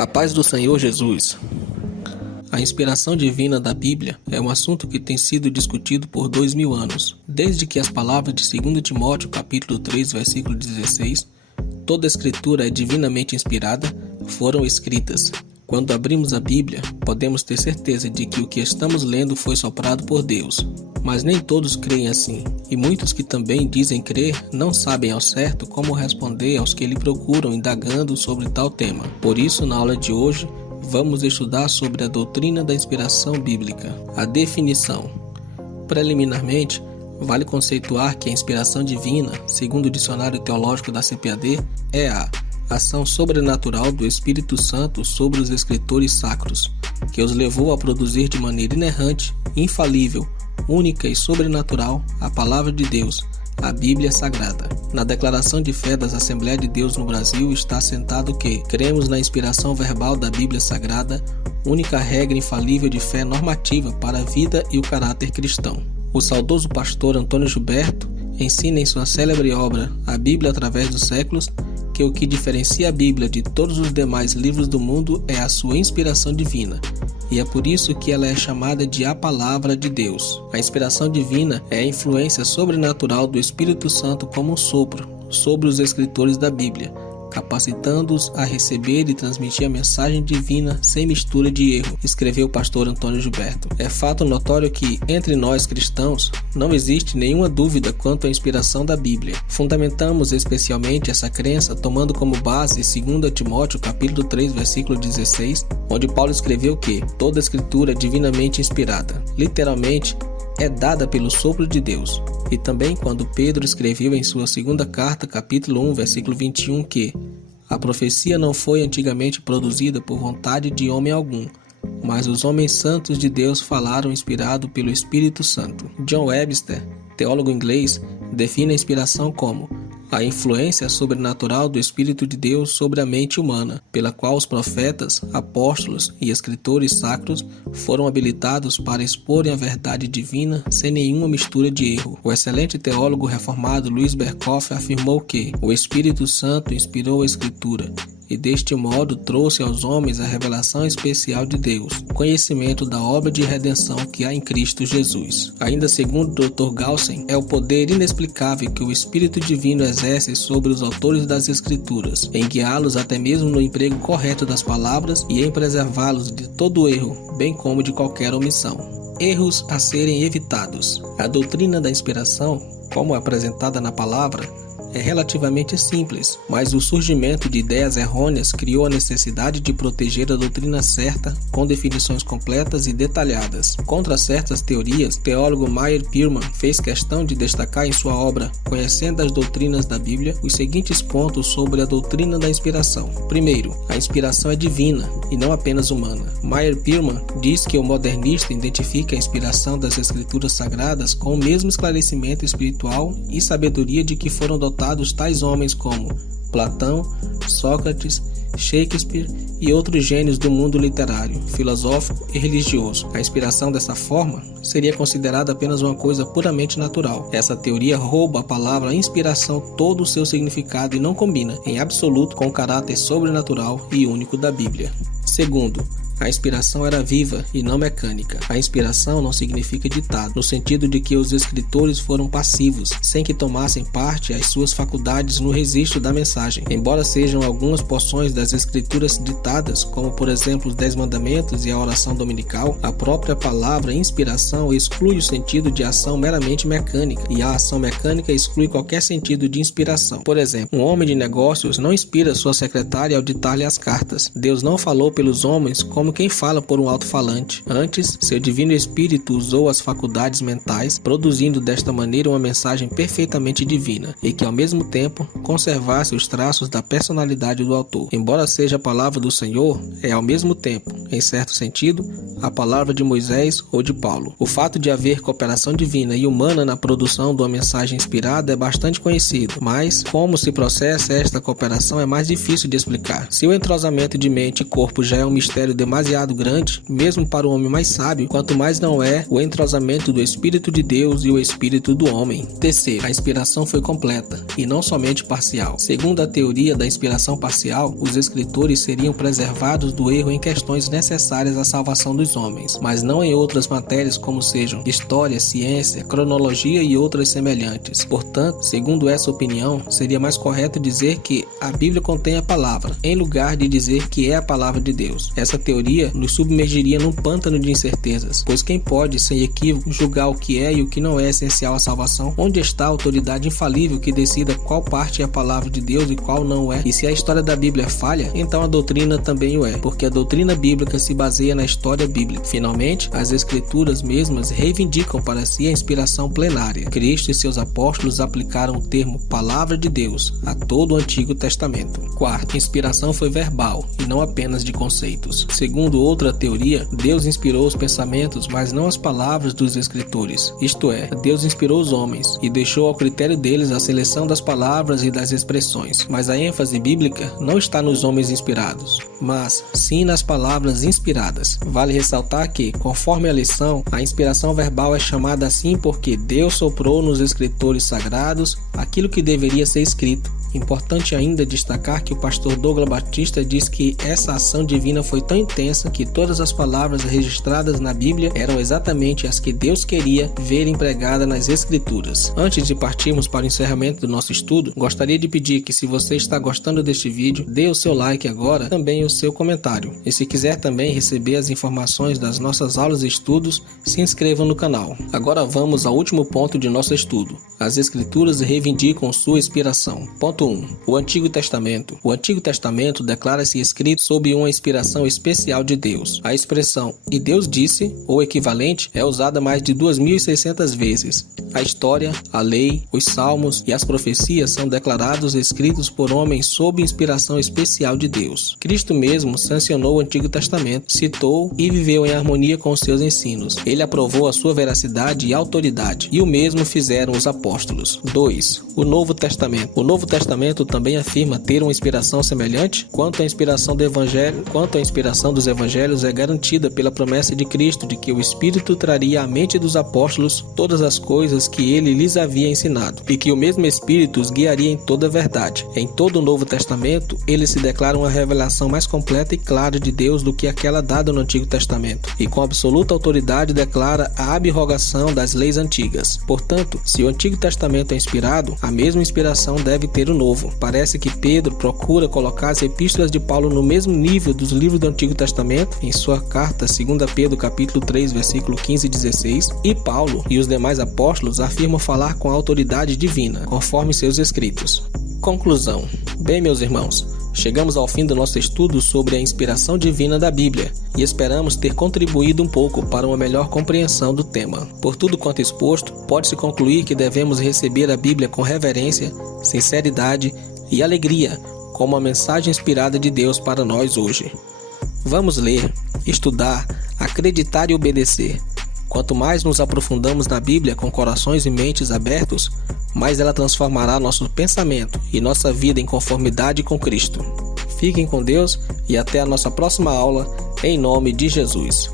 A paz do Senhor Jesus. A inspiração divina da Bíblia é um assunto que tem sido discutido por 2000 anos. Desde que as palavras de 2 Timóteo capítulo 3, versículo 16, toda a escritura é divinamente inspirada, foram escritas. Quando abrimos a Bíblia, podemos ter certeza de que o que estamos lendo foi soprado por Deus. Mas nem todos creem assim, e muitos que também dizem crer não sabem ao certo como responder aos que lhe procuram indagando sobre tal tema. Por isso, na aula de hoje, vamos estudar sobre a doutrina da inspiração bíblica. A definição. Preliminarmente, vale conceituar que a inspiração divina, segundo o Dicionário Teológico da CPAD, é a ação sobrenatural do Espírito Santo sobre os escritores sacros, que os levou a produzir de maneira inerrante, infalível, única e sobrenatural a Palavra de Deus, a Bíblia Sagrada. Na Declaração de Fé das Assembleias de Deus no Brasil está assentado que cremos na inspiração verbal da Bíblia Sagrada, única regra infalível de fé normativa para a vida e o caráter cristão. O saudoso pastor Antônio Gilberto ensina em sua célebre obra A Bíblia através dos séculos que o que diferencia a Bíblia de todos os demais livros do mundo é a sua inspiração divina, e é por isso que ela é chamada de a Palavra de Deus. A inspiração divina é a influência sobrenatural do Espírito Santo como um sopro sobre os escritores da Bíblia, capacitando-os a receber e transmitir a mensagem divina sem mistura de erro, escreveu o pastor Antônio Gilberto. É fato notório que, entre nós cristãos, não existe nenhuma dúvida quanto à inspiração da Bíblia. Fundamentamos especialmente essa crença tomando como base 2 Timóteo capítulo 3, versículo 16, onde Paulo escreveu que toda a escritura é divinamente inspirada. Literalmente, é dada pelo sopro de Deus. E também quando Pedro escreveu em sua segunda carta, capítulo 1, versículo 21, que a profecia não foi antigamente produzida por vontade de homem algum, mas os homens santos de Deus falaram inspirado pelo Espírito Santo. John Webster, teólogo inglês, define a inspiração como a influência sobrenatural do Espírito de Deus sobre a mente humana, pela qual os profetas, apóstolos e escritores sacros foram habilitados para exporem a verdade divina sem nenhuma mistura de erro. O excelente teólogo reformado Louis Berkhof afirmou que o Espírito Santo inspirou a Escritura e deste modo trouxe aos homens a revelação especial de Deus, o conhecimento da obra de redenção que há em Cristo Jesus. Ainda segundo o Dr. Galsen, é o poder inexplicável que o Espírito Divino exerce sobre os autores das Escrituras, em guiá-los até mesmo no emprego correto das palavras e em preservá-los de todo erro, bem como de qualquer omissão. Erros a serem evitados. A doutrina da inspiração, como apresentada na palavra, é relativamente simples, mas o surgimento de ideias errôneas criou a necessidade de proteger a doutrina certa com definições completas e detalhadas. Contra certas teorias, o teólogo Meyer Pearman fez questão de destacar em sua obra Conhecendo as Doutrinas da Bíblia os seguintes pontos sobre a doutrina da inspiração. Primeiro, a inspiração é divina e não apenas humana. Meyer Pearman diz que o modernista identifica a inspiração das Escrituras Sagradas com o mesmo esclarecimento espiritual e sabedoria de que foram dotados tais homens como Platão, Sócrates, Shakespeare e outros gênios do mundo literário, filosófico e religioso. A inspiração dessa forma seria considerada apenas uma coisa puramente natural. Essa teoria rouba a palavra inspiração todo o seu significado e não combina, em absoluto, com o caráter sobrenatural e único da Bíblia. Segundo, a inspiração era viva e não mecânica. A inspiração não significa ditado, no sentido de que os escritores foram passivos, sem que tomassem parte as suas faculdades no registro da mensagem. Embora sejam algumas porções das escrituras ditadas, como por exemplo os 10 mandamentos e a oração dominical, a própria palavra inspiração exclui o sentido de ação meramente mecânica, e a ação mecânica exclui qualquer sentido de inspiração. Por exemplo, um homem de negócios não inspira sua secretária ao ditar-lhe as cartas. Deus não falou pelos homens como quem fala por um alto-falante. Antes, seu divino espírito usou as faculdades mentais, produzindo desta maneira uma mensagem perfeitamente divina, e que ao mesmo tempo conservasse os traços da personalidade do autor. Embora seja a palavra do Senhor, é ao mesmo tempo, em certo sentido, a palavra de Moisés ou de Paulo. O fato de haver cooperação divina e humana na produção de uma mensagem inspirada é bastante conhecido, mas como se processa esta cooperação é mais difícil de explicar. Se o entrosamento de mente e corpo já é um mistério demais demasiado grande, mesmo para o homem mais sábio, quanto mais não é o entrosamento do Espírito de Deus e o Espírito do homem. Terceiro, a inspiração foi completa, e não somente parcial. Segundo a teoria da inspiração parcial, os escritores seriam preservados do erro em questões necessárias à salvação dos homens, mas não em outras matérias como sejam história, ciência, cronologia e outras semelhantes. Portanto, segundo essa opinião, seria mais correto dizer que a Bíblia contém a palavra, em lugar de dizer que é a palavra de Deus. Essa teoria nos submergiria num pântano de incertezas, pois quem pode, sem equívoco, julgar o que é e o que não é essencial à salvação? Onde está a autoridade infalível que decida qual parte é a palavra de Deus e qual não é? E se a história da Bíblia é falha, então a doutrina também o é, porque a doutrina bíblica se baseia na história bíblica. Finalmente, as escrituras mesmas reivindicam para si a inspiração plenária. Cristo e seus apóstolos aplicaram o termo palavra de Deus a todo o Antigo Testamento. Quarto, inspiração foi verbal e não apenas de conceitos. Segundo outra teoria, Deus inspirou os pensamentos, mas não as palavras dos escritores. Isto é, Deus inspirou os homens e deixou ao critério deles a seleção das palavras e das expressões. Mas a ênfase bíblica não está nos homens inspirados, mas sim nas palavras inspiradas. Vale ressaltar que, conforme a lição, a inspiração verbal é chamada assim porque Deus soprou nos escritores sagrados aquilo que deveria ser escrito. Importante ainda destacar que o pastor Douglas Batista diz que essa ação divina foi tão intensa que todas as palavras registradas na Bíblia eram exatamente as que Deus queria ver empregadas nas Escrituras. Antes de partirmos para o encerramento do nosso estudo, gostaria de pedir que, se você está gostando deste vídeo, dê o seu like agora, também o seu comentário. E se quiser também receber as informações das nossas aulas e estudos, se inscreva no canal. Agora vamos ao último ponto de nosso estudo. As Escrituras reivindicam sua inspiração. Ponto 1. O Antigo Testamento. O Antigo Testamento declara-se escrito sob uma inspiração especial de Deus. A expressão "e Deus disse", ou equivalente, é usada mais de 2.600 vezes. A história, a lei, os salmos e as profecias são declarados escritos por homens sob inspiração especial de Deus. Cristo mesmo sancionou o Antigo Testamento, citou e viveu em harmonia com os seus ensinos. Ele aprovou a sua veracidade e autoridade, e o mesmo fizeram os apóstolos. 2. O Novo Testamento. O Novo Testamento também afirma ter uma inspiração semelhante? Quanto à inspiração dos evangelhos é garantida pela promessa de Cristo de que o Espírito traria à mente dos apóstolos todas as coisas que ele lhes havia ensinado, e que o mesmo Espírito os guiaria em toda a verdade. Em todo o Novo Testamento, ele se declara uma revelação mais completa e clara de Deus do que aquela dada no Antigo Testamento, e com absoluta autoridade declara a abrogação das leis antigas. Portanto, se o Antigo Testamento é inspirado, a mesma inspiração deve ter o Novo. Parece que Pedro procura colocar as epístolas de Paulo no mesmo nível dos livros do Antigo Testamento, em sua carta 2 Pedro capítulo 3, versículo 15 e 16, e Paulo e os demais apóstolos afirmam falar com a autoridade divina, conforme seus escritos. Conclusão. Bem, meus irmãos, chegamos ao fim do nosso estudo sobre a inspiração divina da Bíblia e esperamos ter contribuído um pouco para uma melhor compreensão do tema. Por tudo quanto exposto, pode-se concluir que devemos receber a Bíblia com reverência, sinceridade e alegria como a mensagem inspirada de Deus para nós hoje. Vamos ler, estudar, acreditar e obedecer. Quanto mais nos aprofundamos na Bíblia com corações e mentes abertos, mais ela transformará nosso pensamento e nossa vida em conformidade com Cristo. Fiquem com Deus e até a nossa próxima aula, em nome de Jesus.